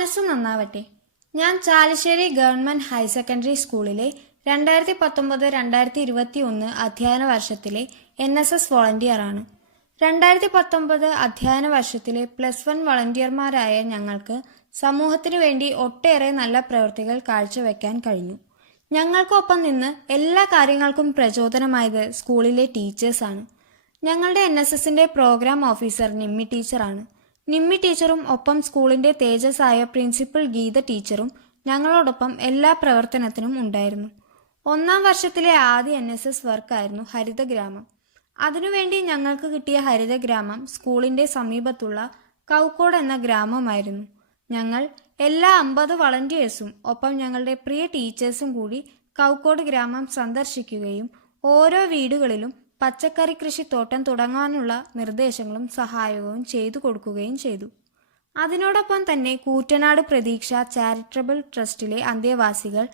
മനസ്സു നന്നാവട്ടെ. ഞാൻ ചാലിശ്ശേരി ഗവൺമെന്റ് ഹയർ സെക്കൻഡറി സ്കൂളിലെ 2019-2021 അധ്യയന വർഷത്തിലെ NSS വോളണ്ടിയറാണ്. 2019 അധ്യയന വർഷത്തിലെ +1 വളണ്ടിയർമാരായ ഞങ്ങൾക്ക് സമൂഹത്തിനു വേണ്ടി ഒട്ടേറെ നല്ല പ്രവൃത്തികൾ കാഴ്ചവെക്കാൻ കഴിഞ്ഞു. ഞങ്ങൾക്കൊപ്പം നിന്ന് എല്ലാ കാര്യങ്ങൾക്കും പ്രചോദനമായത് സ്കൂളിലെ ടീച്ചേഴ്സാണ്. ഞങ്ങളുടെ NSSന്റെ പ്രോഗ്രാം ഓഫീസർ നിമ്മി ടീച്ചറാണ്. നിമ്മി ടീച്ചറും ഒപ്പം സ്കൂളിന്റെ തേജസ്സായ പ്രിൻസിപ്പൽ ഗീത ടീച്ചറും ഞങ്ങളോടൊപ്പം എല്ലാ പ്രവർത്തനത്തിനും ഉണ്ടായിരുന്നു. 1ാം വർഷത്തിലെ ആദ്യ NSS വർക്കായിരുന്നു ഹരിതഗ്രാമം. അതിനുവേണ്ടി ഞങ്ങൾക്ക് കിട്ടിയ ഹരിതഗ്രാമം സ്കൂളിന്റെ സമീപത്തുള്ള കൗക്കോട് എന്ന ഗ്രാമമായിരുന്നു. ഞങ്ങൾ എല്ലാ 50 വളണ്ടിയേഴ്സും ഒപ്പം ഞങ്ങളുടെ പ്രിയ ടീച്ചേഴ്സും കൂടി കൗക്കോട് ഗ്രാമം സന്ദർശിക്കുകയും ഓരോ വീടുകളിലും പച്ചക്കറി കൃഷിത്തോട്ടം തുടങ്ങാനുള്ള നിർദ്ദേശങ്ങളും സഹായവും ചെയ്തു കൊടുക്കുകയും ചെയ്തു. അതിനോടൊപ്പം തന്നെ കൂറ്റനാട് പ്രതീക്ഷ ചാരിറ്റബിൾ ട്രസ്റ്റിലെ അന്തേവാസികൾ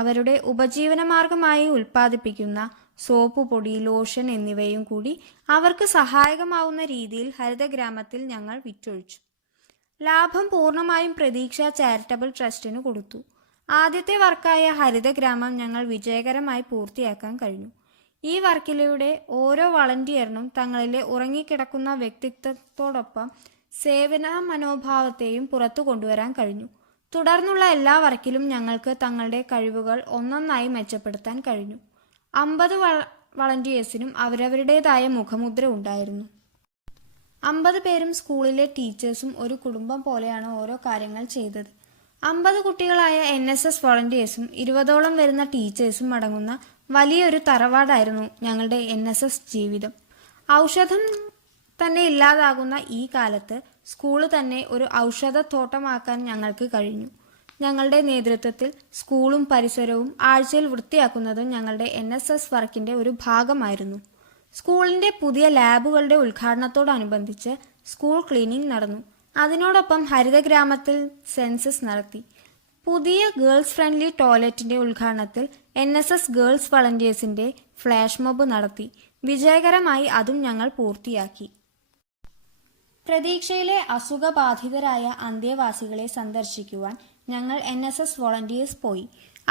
അവരുടെ ഉപജീവനമാർഗമായി ഉൽപ്പാദിപ്പിക്കുന്ന സോപ്പ് പൊടി, ലോഷൻ എന്നിവയും കൂടി അവർക്ക് സഹായകമാവുന്ന രീതിയിൽ ഹരിതഗ്രാമത്തിൽ ഞങ്ങൾ വിറ്റൊഴിച്ചു. ലാഭം പൂർണ്ണമായും പ്രതീക്ഷ ചാരിറ്റബിൾ ട്രസ്റ്റിന് കൊടുത്തു. ആദ്യത്തെ വർക്കായ ഹരിതഗ്രാമം ഞങ്ങൾ വിജയകരമായി പൂർത്തിയാക്കാൻ കഴിഞ്ഞു. ഈ വർക്കിലൂടെ ഓരോ വളണ്ടിയറിനും തങ്ങളിലെ ഉറങ്ങിക്കിടക്കുന്ന വ്യക്തിത്വത്തോടൊപ്പം സേവന മനോഭാവത്തെയും പുറത്തു കൊണ്ടുവരാൻ കഴിഞ്ഞു. തുടർന്നുള്ള എല്ലാ വർക്കിലും ഞങ്ങൾക്ക് തങ്ങളുടെ കഴിവുകൾ ഒന്നൊന്നായി മെച്ചപ്പെടുത്താൻ കഴിഞ്ഞു. 50 വളണ്ടിയേഴ്സിനും അവരവരുടേതായ മുഖമുദ്ര ഉണ്ടായിരുന്നു. 50 പേരും സ്കൂളിലെ ടീച്ചേഴ്സും ഒരു കുടുംബം പോലെയാണ് ഓരോ കാര്യങ്ങൾ ചെയ്തത്. 50 കുട്ടികളായ NSS വളണ്ടിയേഴ്സും 20ഓളം വരുന്ന ടീച്ചേഴ്സും അടങ്ങുന്ന വലിയൊരു തറവാടായിരുന്നു ഞങ്ങളുടെ NSS ജീവിതം. ഔഷധം തന്നെ ഇല്ലാതാകുന്ന ഈ കാലത്ത് സ്കൂള് തന്നെ ഒരു ഔഷധത്തോട്ടമാക്കാൻ ഞങ്ങൾക്ക് കഴിഞ്ഞു. ഞങ്ങളുടെ നേതൃത്വത്തിൽ സ്കൂളും പരിസരവും ആഴ്ചയിൽ വൃത്തിയാക്കുന്നതും ഞങ്ങളുടെ NSS വർക്കിന്റെ ഒരു ഭാഗമായിരുന്നു. സ്കൂളിന്റെ പുതിയ ലാബുകളുടെ ഉദ്ഘാടനത്തോടനുബന്ധിച്ച് സ്കൂൾ ക്ലീനിംഗ് നടന്നു. അതിനോടൊപ്പം ഹരിതഗ്രാമത്തിൽ സെൻസസ് നടത്തി. പുതിയ ഗേൾസ് ഫ്രണ്ട്ലി ടോയ്ലറ്റിന്റെ ഉദ്ഘാടനത്തിൽ NSS ഗേൾസ് വളണ്ടിയേഴ്സിന്റെ ഫ്ലാഷ് മോബ് നടത്തി. വിജയകരമായി അതും ഞങ്ങൾ പൂർത്തിയാക്കി. പ്രതീക്ഷയിലെ അസുഖബാധിതരായ അന്തേവാസികളെ സന്ദർശിക്കുവാൻ ഞങ്ങൾ NSS വോളണ്ടിയേഴ്സ് പോയി.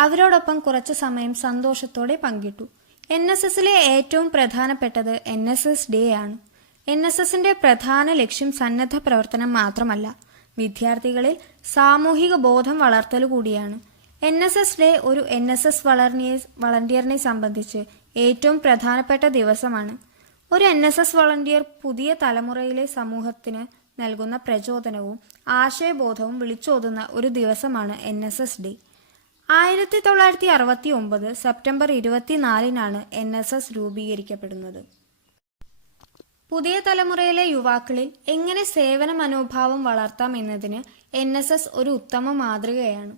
അവരോടൊപ്പം കുറച്ചു സമയം സന്തോഷത്തോടെ പങ്കിട്ടു. NSSലെ ഏറ്റവും പ്രധാനപ്പെട്ടത് NSS ഡേ ആണ്. NSSന്റെ പ്രധാന ലക്ഷ്യം സന്നദ്ധ പ്രവർത്തനം മാത്രമല്ല, വിദ്യാർത്ഥികളിൽ സാമൂഹിക ബോധം വളർത്തൽ കൂടിയാണ്. NSS ഡേ ഒരു NSS വളണ്ടിയറിനെ സംബന്ധിച്ച് ഏറ്റവും പ്രധാനപ്പെട്ട ദിവസമാണ്. ഒരു NSS വളണ്ടിയർ പുതിയ തലമുറയിലെ സമൂഹത്തിന് നൽകുന്ന പ്രചോദനവും ആശയബോധവും വിളിച്ചോതുന്ന ഒരു ദിവസമാണ് NSS ഡേ. 1969 സെപ്റ്റംബർ 24-നാണ് NSS രൂപീകരിക്കപ്പെടുന്നത്. പുതിയ തലമുറയിലെ യുവാക്കളിൽ എങ്ങനെ സേവന മനോഭാവം വളർത്താം എന്നതിന് NSS ഒരു ഉത്തമ മാതൃകയാണ്.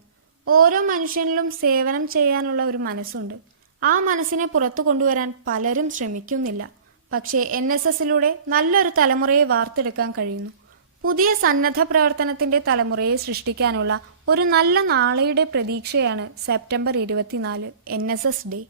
ഓരോ മനുഷ്യനിലും സേവനം ചെയ്യാനുള്ള ഒരു മനസ്സുണ്ട്. ആ മനസ്സിനെ പുറത്തു കൊണ്ടുവരാൻ പലരും ശ്രമിക്കുന്നില്ല. പക്ഷേ NSSലൂടെ നല്ലൊരു തലമുറയെ വാർത്തെടുക്കാൻ കഴിയുന്നു. പുതിയ സന്നദ്ധ പ്രവർത്തനത്തിന്റെ തലമുറയെ സൃഷ്ടിക്കാനുള്ള ഒരു നല്ല നാളെയുടെ പ്രതീക്ഷയാണ് സെപ്റ്റംബർ 24 NSS ഡേ.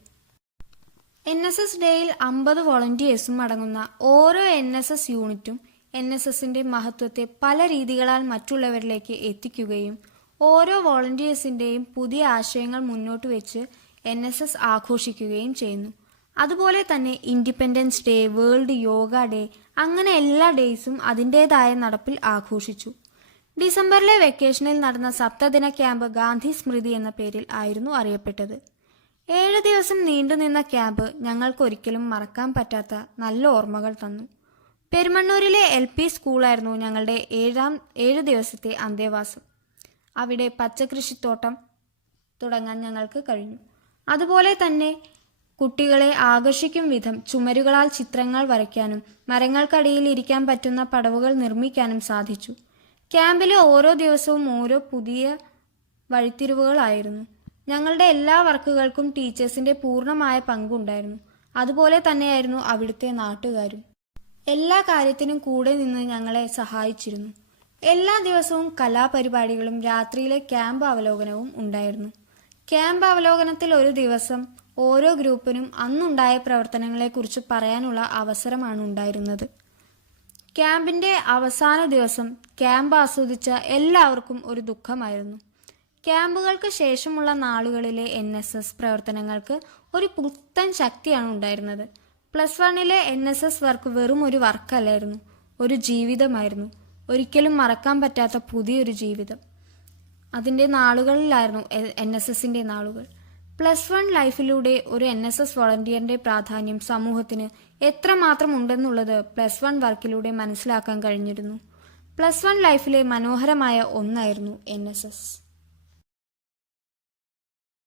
NSS ഡേയിൽ 50 വോളണ്ടിയേഴ്സും അടങ്ങുന്ന ഓരോ NSS യൂണിറ്റും NSSന്റെ മഹത്വത്തെ പല രീതികളാൽ മറ്റുള്ളവരിലേക്ക് എത്തിക്കുകയും ഓരോ വോളണ്ടിയേഴ്സിന്റെയും പുതിയ ആശയങ്ങൾ മുന്നോട്ട് വെച്ച് NSS ആഘോഷിക്കുകയും ചെയ്യുന്നു. അതുപോലെ തന്നെ independence day, world yoga day, അങ്ങനെ എല്ലാ ഡേയ്സും അതിൻ്റെതായ നടപ്പിൽ ആഘോഷിച്ചു. ഡിസംബറിലെ വെക്കേഷനിൽ നടന്ന സപ്തദിന ക്യാമ്പ് ഗാന്ധി സ്മൃതി എന്ന പേരിൽ ആയിരുന്നു അറിയപ്പെട്ടത്. 7 ദിവസം നീണ്ടുനിന്ന ക്യാമ്പ് ഞങ്ങൾക്കൊരിക്കലും മറക്കാൻ പറ്റാത്ത നല്ല ഓർമ്മകൾ തന്നു. പെരുമണ്ണൂരിലെ LP സ്കൂളായിരുന്നു ഞങ്ങളുടെ 7 ദിവസത്തെ അന്തേവാസം. അവിടെ പച്ചക്കൃഷിത്തോട്ടം തുടങ്ങാൻ ഞങ്ങൾക്ക് കഴിഞ്ഞു. അതുപോലെ തന്നെ കുട്ടികളെ ആകർഷിക്കും വിധം ചുമരുകളാൽ ചിത്രങ്ങൾ വരയ്ക്കാനും മരങ്ങൾക്കടിയിൽ ഇരിക്കാൻ പറ്റുന്ന പടവുകൾ നിർമ്മിക്കാനും സാധിച്ചു. ക്യാമ്പിലെ ഓരോ ദിവസവും ഓരോ പുതിയ വഴിത്തിരിവുകളായിരുന്നു. ഞങ്ങളുടെ എല്ലാ വർക്കുകൾക്കും ടീച്ചേഴ്സിന്റെ പൂർണ്ണമായ പങ്കുണ്ടായിരുന്നു. അതുപോലെ തന്നെയായിരുന്നു അവിടുത്തെ നാട്ടുകാരും. എല്ലാ കാര്യത്തിനും കൂടെ നിന്ന് ഞങ്ങളെ സഹായിച്ചിരുന്നു. എല്ലാ ദിവസവും കലാപരിപാടികളും രാത്രിയിലെ ക്യാമ്പ് അവലോകനവും ഉണ്ടായിരുന്നു. ക്യാമ്പ് അവലോകനത്തിൽ ഒരു ദിവസം ഓരോ ഗ്രൂപ്പിനും അന്നുണ്ടായ പ്രവർത്തനങ്ങളെക്കുറിച്ച് പറയാനുള്ള അവസരമാണ് ഉണ്ടായിരുന്നത്. ക്യാമ്പിന്റെ അവസാന ദിവസം ക്യാമ്പ് ആസ്വദിച്ച എല്ലാവർക്കും ഒരു ദുഃഖമായിരുന്നു. ക്യാമ്പുകൾക്ക് ശേഷമുള്ള നാളുകളിലെ NSS പ്രവർത്തനങ്ങൾക്ക് ഒരു പുത്തൻ ശക്തിയാണ് ഉണ്ടായിരുന്നത്. +1 NSS വർക്ക് വെറും ഒരു വർക്കല്ലായിരുന്നു, ഒരു ജീവിതമായിരുന്നു. ഒരിക്കലും മറക്കാൻ പറ്റാത്ത പുതിയൊരു ജീവിതം. അതിൻ്റെ നാളുകളിലായിരുന്നു NSSന്റെ നാളുകൾ. +1 ലൈഫിലൂടെ ഒരു NSS വോളണ്ടിയറിന്റെ പ്രാധാന്യം സമൂഹത്തിന് എത്രമാത്രം ഉണ്ടെന്നുള്ളത് +1 വർക്കിലൂടെ മനസ്സിലാക്കാൻ കഴിഞ്ഞിരുന്നു. +1 ലൈഫിലെ മനോഹരമായ ഒന്നായിരുന്നു NSS.